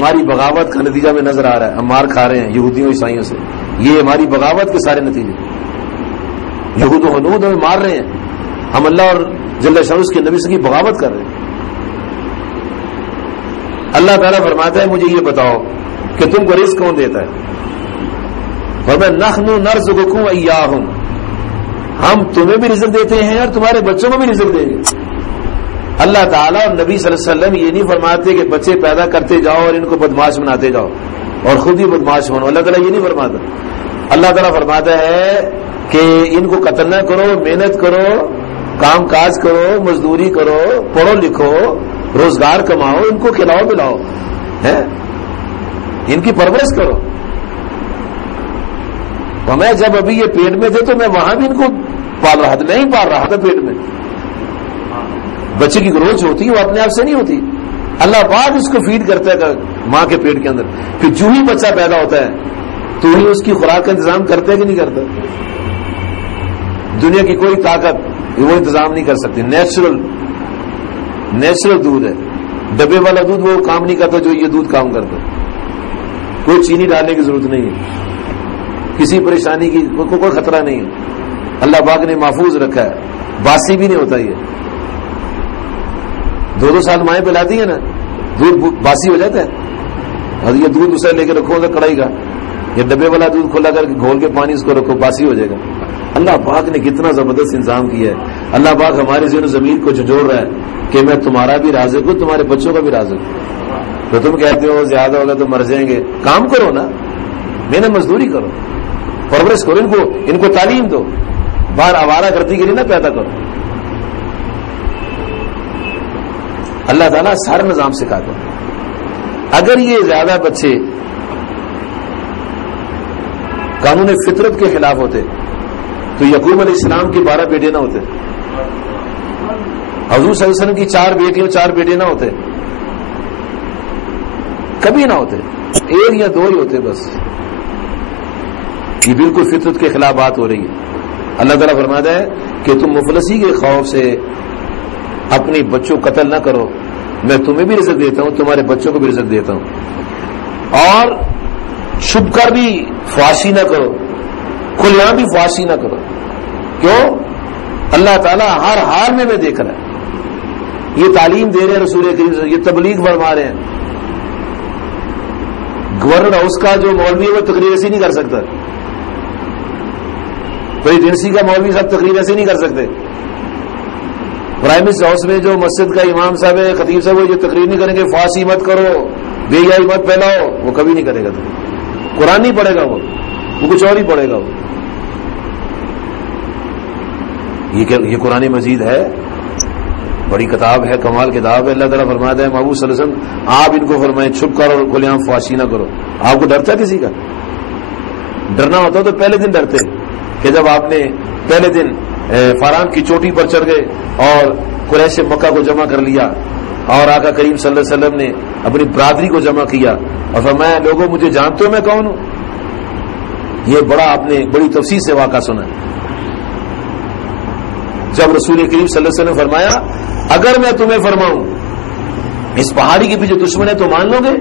ہماری بغاوت کا نتیجہ میں نظر آ رہا ہے. ہم مار کھا رہے ہیں یہودیوں عیسائیوں سے. یہ ہماری بغاوت کے سارے نتیجے. یہود و حنود ہمیں مار رہے ہیں, ہم اللہ اور جل شانہ کے نبی سے کی بغاوت کر رہے ہیں. اللہ تعالیٰ فرماتا ہے مجھے یہ بتاؤ کہ تم کو رزق کون دیتا ہے؟ فرمایا نحن نرزقکم وإیاہم, ہم تمہیں بھی رزق دیتے ہیں اور تمہارے بچوں کو بھی رزق دیں گے. اللہ تعالیٰ اور نبی صلی اللہ علیہ وسلم یہ نہیں فرماتے کہ بچے پیدا کرتے جاؤ اور ان کو بدماش بناتے جاؤ اور خود ہی بدماش بنو. اللہ تعالیٰ یہ نہیں فرماتا. اللہ تعالیٰ فرماتا ہے کہ ان کو قتل نہ کرو, محنت کرو, کام کاج کرو, مزدوری کرو, پڑھو لکھو, روزگار کماؤ, ان کو کھلاؤ پلاؤ, ان کی پرورش کرو. اور میں جب ابھی یہ پیٹ میں تھے تو میں وہاں بھی ان کو پال رہا تھا, میں ہی پال رہا تھا پیٹ میں. بچے کی گروتھ ہوتی ہے وہ اپنے آپ سے نہیں ہوتی, اللہ پاک اس کو فیڈ کرتا ہے ماں کے پیٹ کے اندر. پھر جو ہی بچہ پیدا ہوتا ہے تو ہی اس کی خوراک کا انتظام کرتا ہے کہ نہیں کرتا؟ دنیا کی کوئی طاقت وہ انتظام نہیں کر سکتی. نیچرل دودھ ہے, ڈبے والا دودھ وہ کام نہیں کرتا جو یہ دودھ کام کرتا ہے. کوئی چینی ڈالنے کی ضرورت نہیں ہے, کسی پریشانی کی کوئی خطرہ نہیں ہے. اللہ پاک نے محفوظ رکھا ہے, باسی بھی نہیں ہوتا. یہ 2 سال مائیں پلاتی ہیں نا, دودھ باسی ہو جاتا ہے. اور یہ دودھ اسے لے کے رکھو ادھر کڑائی کا, یہ ڈبے والا دودھ کھلا کر کے گھول کے پانی اس کو رکھو, باسی ہو جائے گا. اللہ پاک نے کتنا زبردست انتظام کیا ہے. اللہ پاک ہمارے ذہن و ضمیر کو جھنجھوڑ رہا ہے کہ میں تمہارا بھی رازق ہوں, تمہارے بچوں کا بھی رازق ہوں. تو تم کہتے ہو زیادہ ہوگا تو مر جائیں گے, کام کرو نا, محنت مزدوری کرو, پرورش کرو, ان کو تعلیم دو, باہر آوارہ کرتی کے لیے نہ پیدا کرو. اللہ تعالیٰ سارا نظام سکھاتا ہے. اگر یہ زیادہ بچے قانون فطرت کے خلاف ہوتے تو یعقوب علیہ السلام کی 12 بیٹے نہ ہوتے, حضور صلی اللہ علیہ وسلم کی 4 بیٹیاں 4 بیٹے نہ ہوتے, کبھی نہ ہوتے, 1 یا 2 ہی ہوتے بس. یہ بالکل فطرت کے خلاف بات ہو رہی ہے. اللہ تعالیٰ فرماتا ہے کہ تم مفلسی کے خوف سے اپنی بچوں کو قتل نہ کرو, میں تمہیں بھی رزق دیتا ہوں, تمہارے بچوں کو بھی رزق دیتا ہوں. اور چھپ کر بھی فحاشی نہ کرو, کھلنا بھی فحاشی نہ کرو. کیوں؟ اللہ تعالیٰ ہر حال میں دیکھ رہا ہے. یہ تعلیم دے رہے ہیں رسول کریم سے, یہ تبلیغ فرما رہے ہیں. گورنر ہاؤس کا جو مولوی ہے وہ تقریر ایسی نہیں کر سکتا, پریزیڈنسی کا مولوی صاحب تقریر ایسے نہیں کر سکتے. پرائم منسٹر ہاؤس میں جو مسجد کا امام صاحب ہے, خطیب صاحب, وہ یہ تقریر نہیں کریں گے فحاشی مت کرو, بے حیائی مت پھیلاؤ, وہ کبھی نہیں کرے گا. تو قرآن نہیں پڑھے گا, وہ کچھ اور ہی پڑھے گا. وہ یہ قرآن مجید ہے, بڑی کتاب ہے, کمال کتاب ہے. اللہ تعالیٰ فرماتا ہے محبوب صلی اللہ علیہ وسلم آپ ان کو فرمائیں چھپ کر اور کھلے عام فحاشی نہ کرو. آپ کو ڈرتا کسی کا؟ ڈرنا ہوتا تو پہلے دن ڈرتے کہ جب آپ نے پہلے دن فاران کی چوٹی پر چڑھ گئے اور قریش مکہ کو جمع کر لیا, اور آقا کریم صلی اللہ علیہ وسلم نے اپنی برادری کو جمع کیا اور فرمایا لوگوں مجھے جانتے ہو میں کون ہوں. یہ بڑا آپ نے بڑی تفصیل سے واقعہ سنا. جب رسول کریم صلی اللہ علیہ وسلم نے فرمایا اگر میں تمہیں فرماؤں اس پہاڑی کے پیچھے دشمن ہے تو مان لو گے؟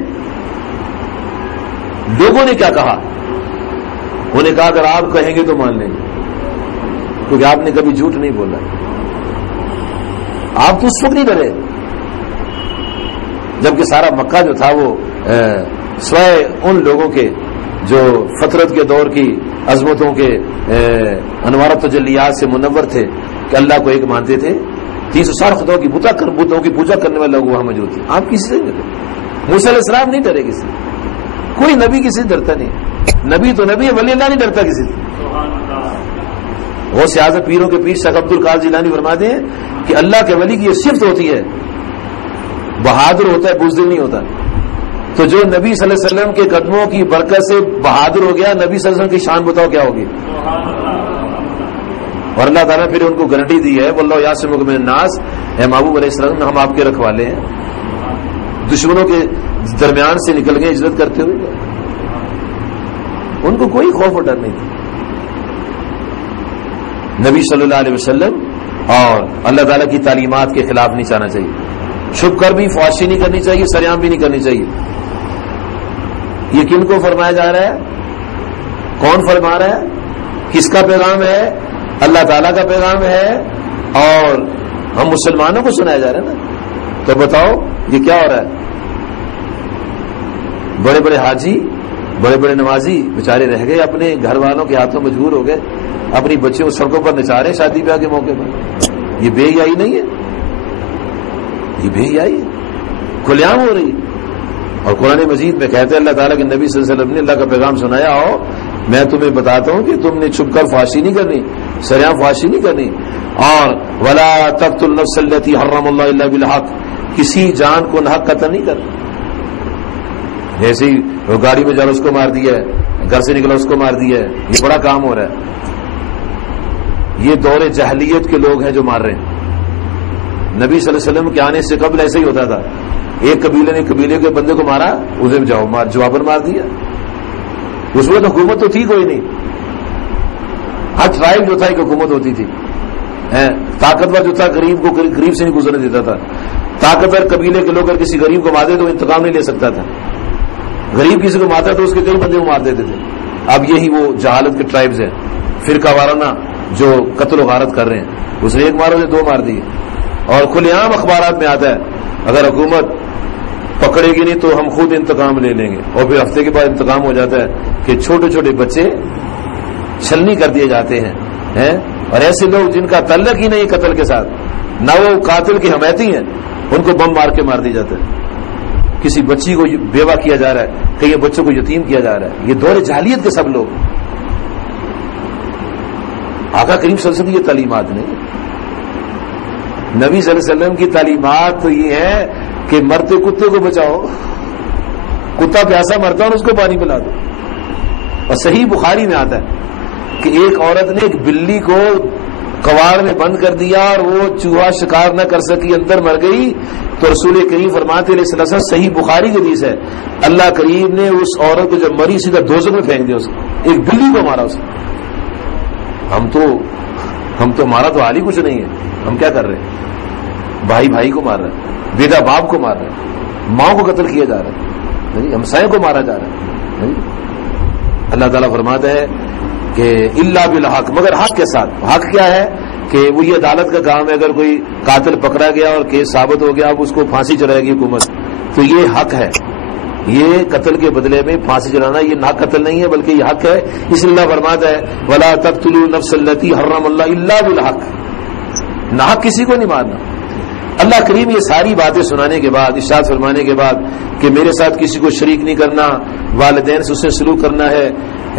لوگوں نے کیا کہا؟ انہوں نے کہا اگر آپ کہیں گے تو مان لیں گے, کیونکہ آپ نے کبھی جھوٹ نہیں بولا. آپ تو اس وقت نہیں ڈرے جبکہ سارا مکہ جو تھا وہ سوائے ان لوگوں کے جو فطرت کے دور کی عظمتوں کے انوار تجلیات سے منور تھے کہ اللہ کو ایک مانتے تھے, 360 خداؤں کی بتوں کی پوجا کرنے والے لوگ وہاں موجود تھے. آپ کسی سے نہیں ڈرے, موسیٰ علیہ السلام نہیں ڈرے کسی, کوئی نبی کسی سے ڈرتا نہیں. نبی تو نبی ہے, ولی اللہ نہیں ڈرتا کسی سے. وہ سیاست پیروں کے پیر شیخ عبد القادر جیلانی فرماتے ہیں کہ اللہ کے ولی کی یہ صفت ہوتی ہے, بہادر ہوتا ہے, بزدل نہیں ہوتا. تو جو نبی صلی اللہ علیہ وسلم کے قدموں کی برکت سے بہادر ہو گیا, نبی صلی اللہ علیہ وسلم کی شان بتاؤ کیا ہوگی. اور اللہ تعالیٰ پھر ان کو گارنٹی دی ہے واللہ یعصمک من الناس, اے محبوب علیہ السلام ہم آپ کے رکھوالے ہیں. دشمنوں کے درمیان سے نکل گئے ہجرت کرتے ہوئے, ان کو کوئی خوف و ڈر نہیں تھا. نبی صلی اللہ علیہ وسلم اور اللہ تعالیٰ کی تعلیمات کے خلاف نہیں جانا چاہیے, چھپ کر بھی فحاشی نہیں کرنی چاہیے, سریعام بھی نہیں کرنی چاہیے. یہ کن کو فرمایا جا رہا ہے؟ کون فرما رہا ہے؟ کس کا پیغام ہے؟ اللہ تعالیٰ کا پیغام ہے اور ہم مسلمانوں کو سنایا جا رہا ہے نا. تو بتاؤ یہ کیا ہو رہا ہے؟ بڑے بڑے حاجی بڑے بڑے نمازی بیچارے رہ گئے اپنے گھر والوں کے ہاتھوں مجبور ہو گئے, اپنی بچیوں کو سڑکوں پر نچا رہے شادی بیاہ کے موقع پر. یہ بے حیائی نہیں ہے؟ یہ بے حیائی کھلے عام ہو رہی. اور قرآن مجید میں کہتے ہیں اللہ تعالیٰ کے نبی صلی اللہ علیہ وسلم نے اللہ کا پیغام سنایا, آؤ میں تمہیں بتاتا ہوں کہ تم نے چھپ کر فحاشی نہیں کرنی, سریعام فحاشی نہیں کرنی, اور ولا تقتلوا النفس التي حرم اللہ الا بالحق, کسی جان کو ناحق قتل نہیں کرنا. جیسے ہی وہ گاڑی میں جا رہا اس کو مار دیا ہے, گھر سے نکلا اس کو مار دیا ہے, یہ بڑا کام ہو رہا ہے. یہ دور جاہلیت کے لوگ ہیں جو مار رہے ہیں. نبی صلی اللہ علیہ وسلم کے آنے سے قبل ایسا ہی ہوتا تھا, ایک قبیلے نے قبیلے کے بندے کو مارا, اسے جواباً مار دیا. اس وقت حکومت تو تھی کوئی نہیں, ہر ٹرائب جو تھا ایک حکومت ہوتی تھی. طاقتور جو تھا غریب کو غریب سے نہیں گزرنے دیتا تھا. طاقتور قبیلے کے لوگ اگر کسی غریب کو مارتے تو انتقام نہیں لے سکتا تھا. غریب کسی کو مارتا تو اس کے کئی بندے کو مار دیتے تھے. اب یہی وہ جہالت کے ٹرائبز ہیں, فرقہ وارانہ جو قتل و غارت کر رہے ہیں. اس نے ایک مارا تو دو مار دیے. اور کھلے عام اخبارات میں آتا ہے اگر حکومت پکڑے گی نہیں تو ہم خود انتقام لے لیں گے, اور پھر ہفتے کے بعد انتقام ہو جاتا ہے کہ چھوٹے چھوٹے بچے چھلنی کر دیے جاتے ہیں. اور ایسے لوگ جن کا تعلق ہی نہیں قتل کے ساتھ, نہ وہ قاتل کے حمایتی ہیں, ان کو بم مار کے مار دی جاتا ہے. کسی بچی کو بیوہ کیا جا رہا ہے, کئی بچوں کو یتیم کیا جا رہا ہے. یہ دور جاہلیت کے سب لوگ. آقا کریم صلی اللہ علیہ وسلم کی یہ تعلیمات نہیں. نبی صلی اللہ علیہ وسلم کی تعلیمات تو یہ ہے کہ مرتے کتے کو بچاؤ, کتا پیاسا مرتا اور اس کو پانی پلا دو. اور صحیح بخاری میں آتا ہے کہ ایک عورت نے ایک بلی کو کواڑ میں بند کر دیا اور وہ چوہا شکار نہ کر سکی, اندر مر گئی. تو رسول کریم فرماتے علیہ السلام, صحیح بخاری کی حدیث ہے, اللہ کریم نے اس عورت کو جب مری سیدھا دوزخ میں پھینک دیا. اس کو ایک بلی کو مارا اس نے. ہم تو مارا تو حال ہی کچھ نہیں ہے. ہم کیا کر رہے ہیں؟ بھائی بھائی کو مار رہے ہیں, بیٹا باپ کو مار رہے ہیں, ماں کو قتل کیا جا رہا ہے, ہمسائے کو مارا جا رہا ہے. اللہ تعالیٰ فرماتا ہے کہ الا بالحق, مگر حق کے ساتھ. حق کیا ہے کہ وہ یہ عدالت کا کام ہے. اگر کوئی قاتل پکڑا گیا اور کیس ثابت ہو گیا, اب اس کو پھانسی چڑھائے گی حکومت, تو یہ حق ہے. یہ قتل کے بدلے میں پھانسی چڑھانا یہ نہ قتل نہیں ہے بلکہ یہ حق ہے. اس لیے اللہ فرماتا ہے ولا تقتلوا النفس التي حرم اللہ الا بالحق, ناحق کسی کو نہیں مارنا. اللہ کریم یہ ساری باتیں سنانے کے بعد, ارشاد فرمانے کے بعد کہ میرے ساتھ کسی کو شریک نہیں کرنا, والدین سے اس سے سلوک کرنا ہے,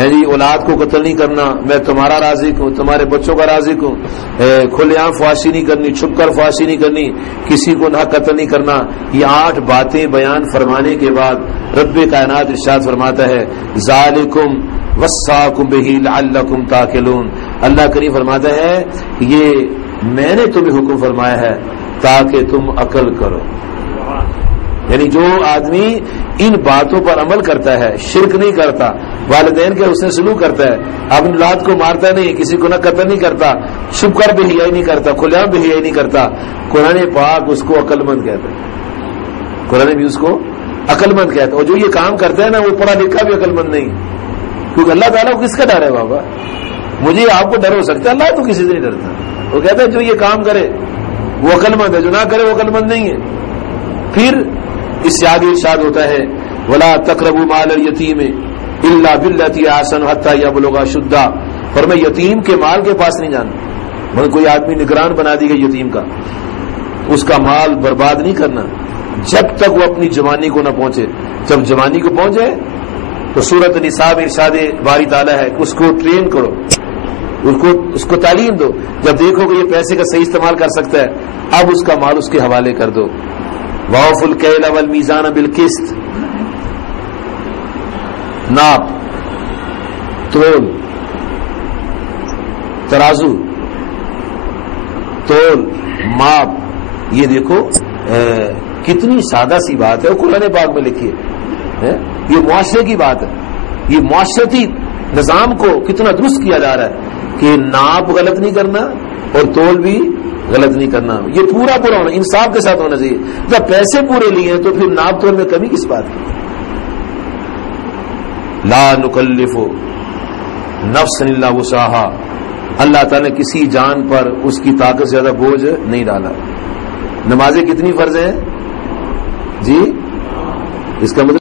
جی اولاد کو قتل نہیں کرنا, میں تمہارا رازق ہوں, تمہارے بچوں کا رازق ہوں, کھلے عام فحاشی نہیں کرنی, چھپ کر فحاشی نہیں کرنی, کسی کو نہ قتل نہیں کرنا. یہ 8 باتیں بیان فرمانے کے بعد رب کائنات ارشاد فرماتا ہے ذالکم وصاکم بہ لعلکم تعقلون. اللہ کریم فرماتا ہے یہ میں نے تمہیں حکم فرمایا ہے تاکہ تم عقل کرو. یعنی جو آدمی ان باتوں پر عمل کرتا ہے, شرک نہیں کرتا, والدین کے حسن سلوک کرتا ہے, اپنی اولاد کو مارتا نہیں, کسی کو نہ قتل نہیں کرتا, چھپ کر بے حیائی نہیں کرتا, کھلے عام بے حیائی نہیں کرتا, قرآن پاک اس کو عقل مند کہتا ہے. قرآن بھی اس کو عقل مند کہتا ہے. اور جو یہ کام کرتا ہے نا وہ پڑھا لکھا بھی عقل مند نہیں, کیونکہ اللہ تعالیٰ کو کس کا ڈر ہے بابا؟ مجھے آپ کو ڈر ہو سکتا ہے, اللہ تو کسی سے نہیں ڈرتا. وہ کہتا ہے جو یہ کام کرے وہ عقل مند ہے, جو نہ کرے وہ عقل مند نہیں ہے. پھر اس سے آگے ارشاد ہوتا ہے ولا تقربوا مال الیتیم الا باللتی احسن حتی یبلغ اشدہ. اور میں یتیم کے مال کے پاس نہیں جانا. مگر کوئی آدمی نگران بنا دی گئی یتیم کا, اس کا مال برباد نہیں کرنا جب تک وہ اپنی جوانی کو نہ پہنچے. جب جوانی کو پہنچے تو سورۃ النساء میں ارشاد باری تعالیٰ ہے اس کو ٹرین کرو, اس کو تعلیم دو. جب دیکھو کہ یہ پیسے کا صحیح استعمال کر سکتا ہے, اب اس کا مال اس کے حوالے کر دو. وَأَوْفُوا الْكَيْلَ وَالْمِيزَانَ بِالْقِسْطِ, ناپ, تول, ترازو, تول, ماپ. یہ دیکھو کتنی سادہ سی بات ہے, اور قرآن پاک میں لکھی ہے. یہ معاشرے کی بات ہے, یہ معاشرتی نظام کو کتنا درست کیا جا رہا ہے کہ ناپ غلط نہیں کرنا اور تول بھی غلط نہیں کرنا. یہ پورا ہونا, انصاف کے ساتھ ہونا چاہیے. جب پیسے پورے لیے ہیں تو پھر ناپ تول میں کمی کس بات کی؟ لا نکلف نفسا الا وسعها، اللہ تعالیٰ نے کسی جان پر اس کی طاقت سے زیادہ بوجھ نہیں ڈالا۔ نمازیں کتنی فرض ہیں جی؟ اس کا مطلب